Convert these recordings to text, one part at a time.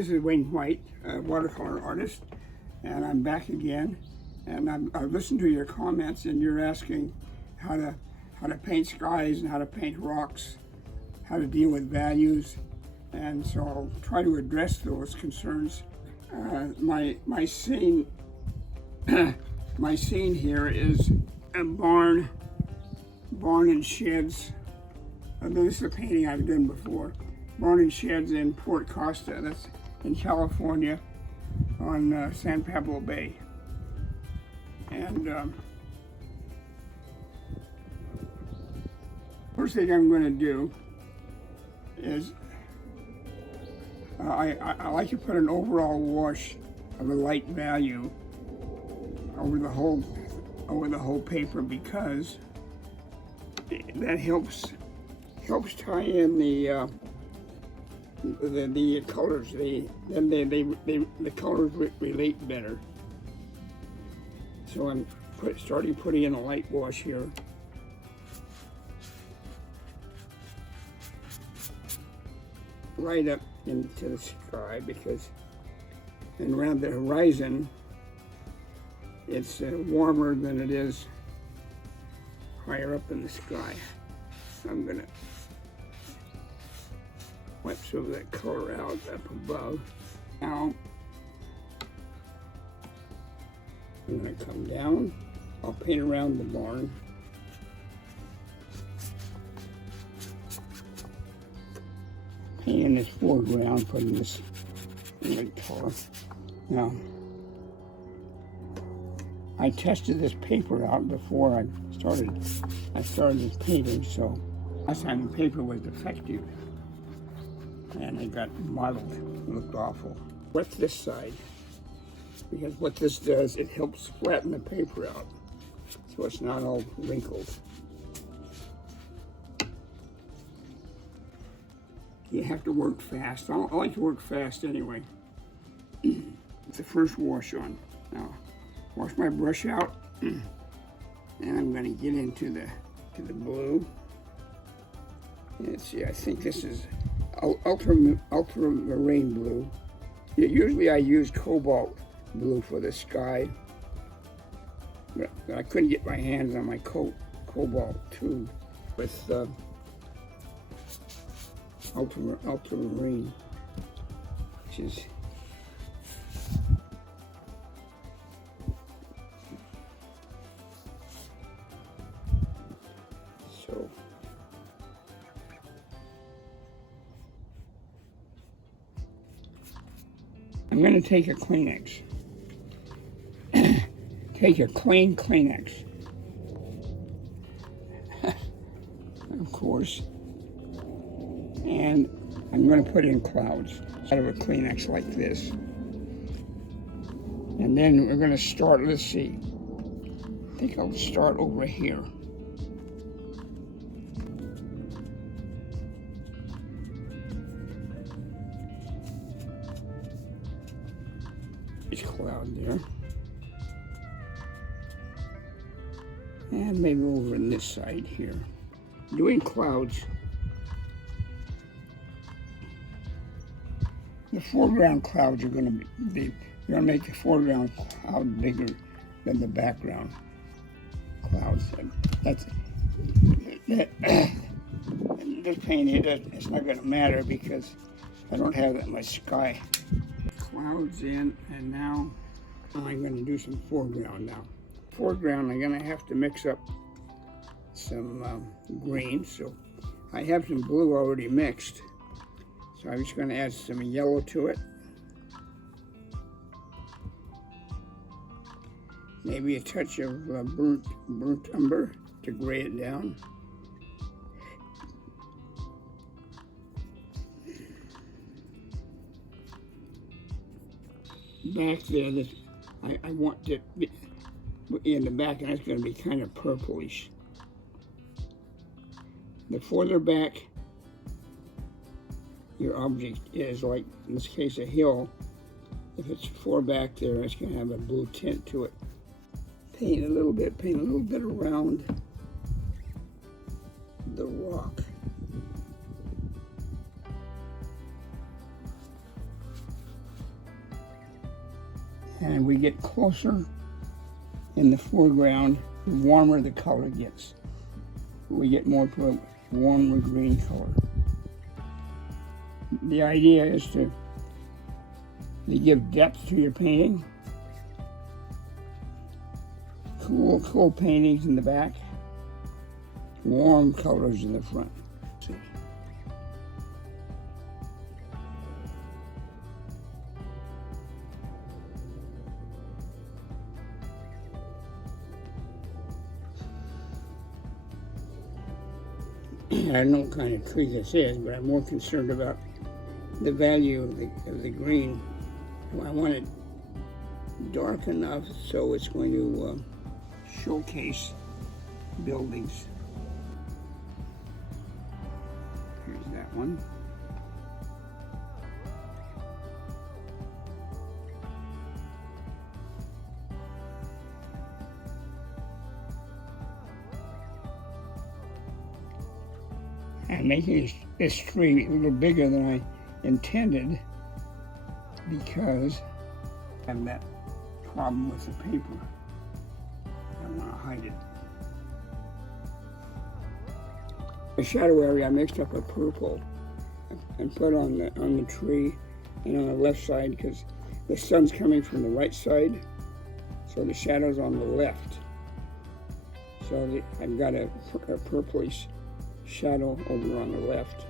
This is Wayne White, a watercolor artist, and I'm back again. And I've listened to your comments, and you're asking how to paint skies and how to paint rocks, how to deal with values, and so I'll try to address those concerns. My scene my scene here is a barn and sheds. This is a painting I've done before. Barn and sheds in Port Costa, that's in California, on San Pablo Bay. And first thing I'm going to do is I like to put an overall wash of a light value over the whole paper, because that helps tie in the colors. The colors relate better. So I'm starting putting in a light wash here. Right up into the sky, because and around the horizon it's warmer than it is higher up in the sky. So I'm gonna wipe some of that color out up above. Now I'm gonna come down. I'll paint around the barn. Painting this foreground, putting this red color. Now, I tested this paper out before I started this painting, so last time the paper was defective and it got mottled. It looked awful. Wet this side, because what this does, it helps flatten the paper out so it's not all wrinkled. You have to work fast. I like to work fast anyway. It's the first wash on. Now, wash my brush out, and I'm going to get into the blue. Let's see, I think this is ultramarine blue. Usually I use cobalt blue for the sky, but I couldn't get my hands on my cobalt too with ultramarine, which is so. I'm going to take a Kleenex. Take a clean Kleenex, of course, and I'm going to put in clouds out of a Kleenex like this. And then we're going to start, let's see, I think I'll start over here. It's cloud there. And maybe over on this side here. Doing clouds. The foreground clouds are going to make the foreground cloud bigger than the background clouds. That's this painting. It's not going to matter because I don't have that much sky. Clouds in, and now I'm going to do some foreground now. Foreground, I'm going to have to mix up some green, so I have some blue already mixed, so I'm just going to add some yellow to it, maybe a touch of burnt umber to gray it down. Back there, I want it in the back, and that's going to be kind of purplish. The further back your object is, like in this case a hill, if it's far back there, it's going to have a blue tint to it. Paint a little bit around the rock. And we get closer in the foreground, the warmer the color gets. We get more to a warmer green color. The idea is to give depth to your painting. Cool paintings in the back, warm colors in the front. I don't know what kind of tree this is, but I'm more concerned about the value of the green. I want it dark enough so it's going to showcase buildings. Here's that one. I'm making this tree a little bigger than I intended because I have that problem with the paper. I want to hide it. The shadow area, I mixed up a purple and put on the tree and on the left side because the sun's coming from the right side, so the shadow's on the left. So I've got a purplish shadow over on the left,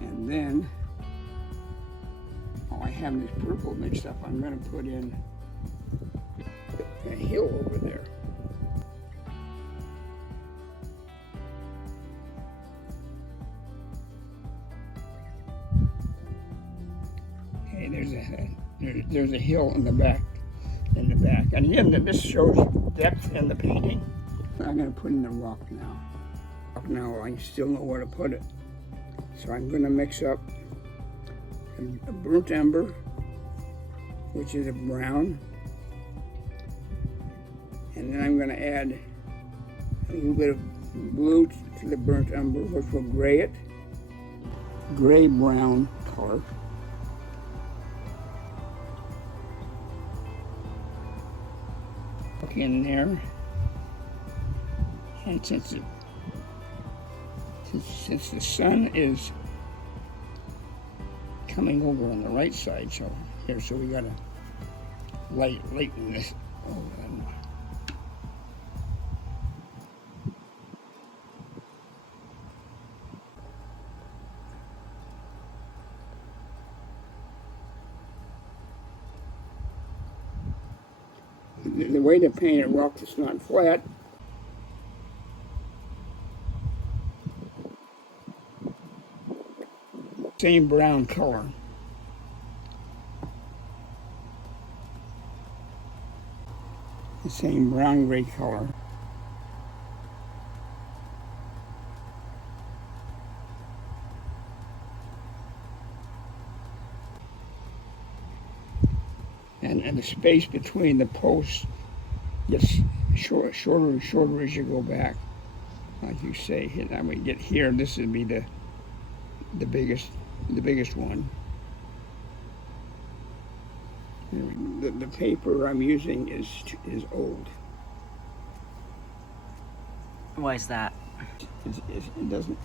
and then I have this purple mixed up. I'm going to put in a hill over there. Okay, there's a hill in the back. And again, this shows depth in the painting. I'm going to put in the rock now. Now I still know where to put it. So I'm going to mix up a burnt umber, which is a brown, and then I'm going to add a little bit of blue to the burnt umber, which will gray it, gray-brown color. Look in there, and since the sun is coming over on the right side, so we got to lighten this. The way to paint a rock that's not flat . Same brown color. The same brown gray color. And the space between the posts gets shorter and shorter as you go back. Like you say, and we get here, this would be the biggest one. The paper I'm using is old. Why is that? It doesn't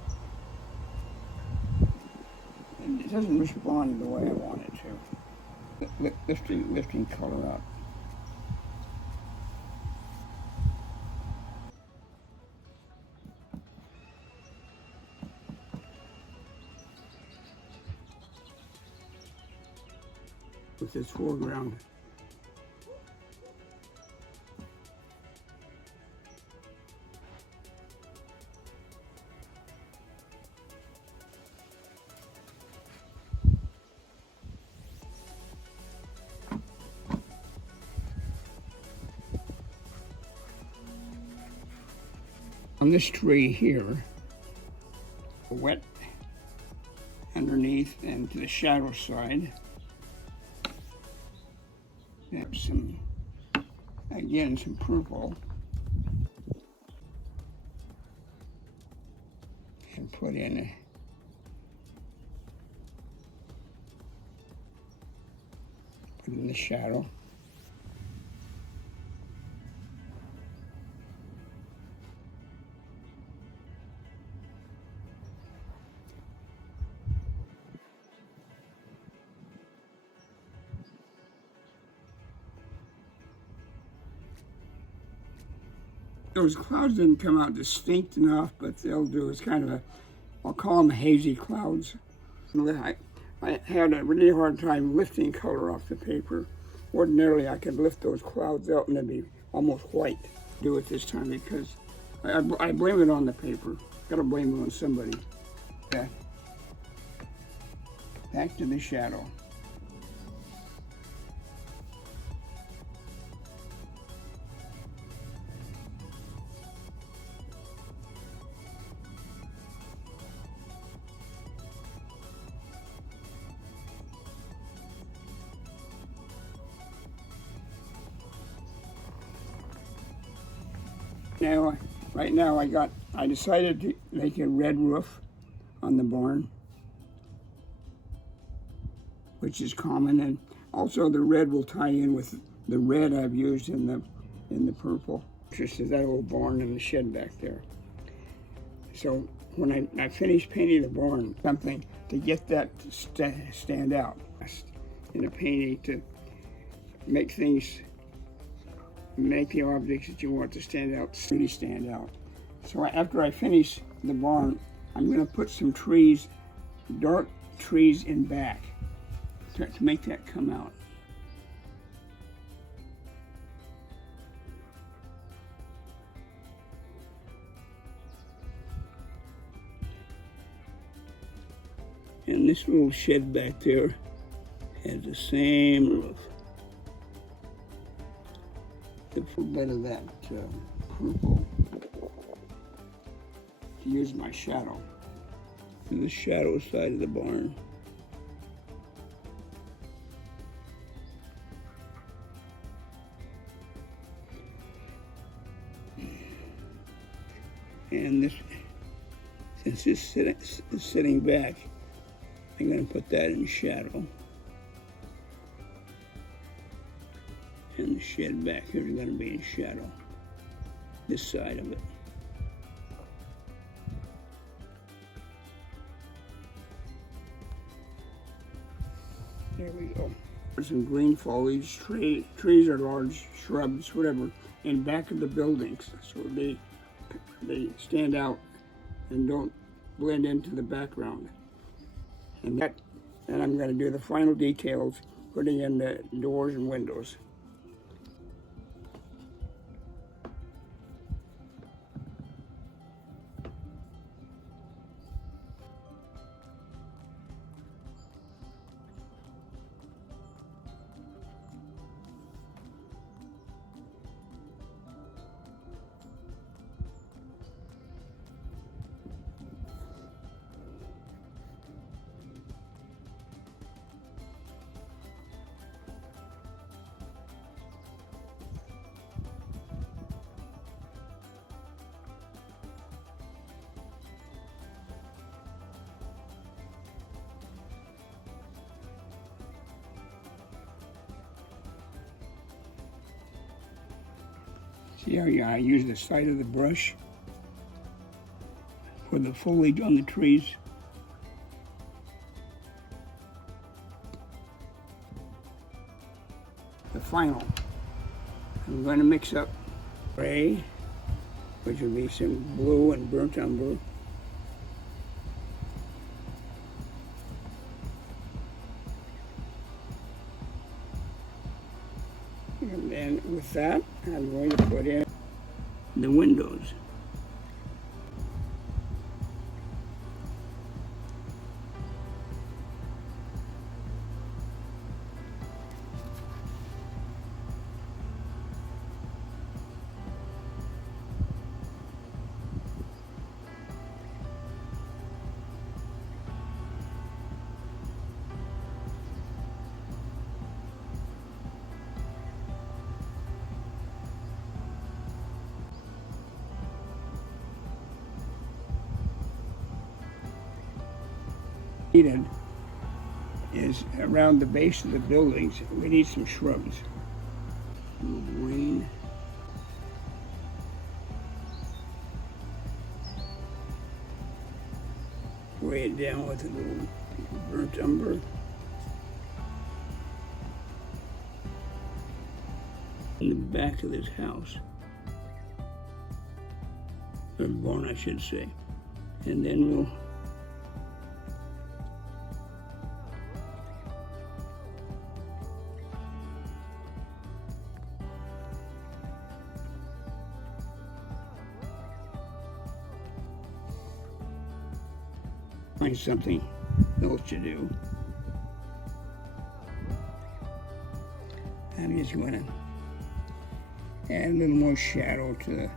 respond the way I want it to. Lifting color up. With this foreground. On this tree here, wet underneath and to the shadow side. There's some purple. And put in the shadow. those clouds didn't come out distinct enough, but they'll do. It's kind of a, I'll call them hazy clouds. I had a really hard time lifting color off the paper. Ordinarily, I could lift those clouds out and they'd be almost white. Do it this time because I blame it on the paper. Gotta blame it on somebody. Okay. Back to the shadow. Now, right now I decided to make a red roof on the barn, which is common, and also the red will tie in with the red I've used in the purple. Just as that old barn and the shed back there. So when I finished painting the barn, something to get that to stand out in a painting, to make the objects that you want to stand out, really stand out. So after I finish the barn, I'm going to put some trees, dark trees in back to make that come out. And this little shed back there has the same roof. A bit of that purple to use my shadow in the shadow side of the barn. And this, since this is sitting back, I'm going to put that in shadow. And the shed back here is going to be in shadow, this side of it. There we go. There's some green foliage. Trees are large shrubs, whatever, in back of the buildings, so they stand out and don't blend into the background. And I'm going to do the final details, putting in the doors and windows. See how I use the side of the brush for the foliage on the trees? The final, I'm going to mix up gray, which would be some blue and burnt umber. And then with that, I'm going to put in the windows. Needed is around the base of the buildings. We need some shrubs. Green. Weigh it down with a little burnt umber. In the back of this house. or bone I should say. And then we'll find something else to do. I'm just going to add a little more shadow to the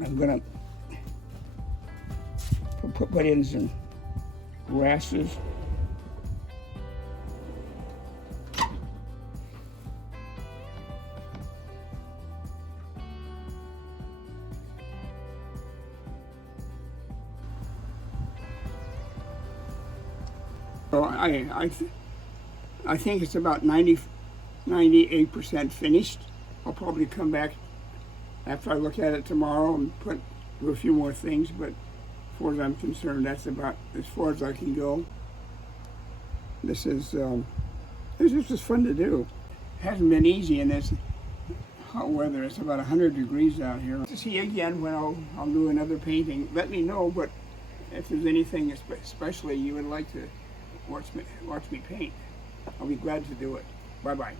I'm going to put in some grasses. So I think it's about 98% finished. I'll probably come back after I look at it tomorrow and do a few more things, but as far as I'm concerned, that's about as far as I can go. This is just fun to do. It hasn't been easy in this hot weather. It's about 100 degrees out here. To see you again when I'll do another painting. Let me know, but if there's anything especially you would like to watch me paint, I'll be glad to do it. Bye-bye.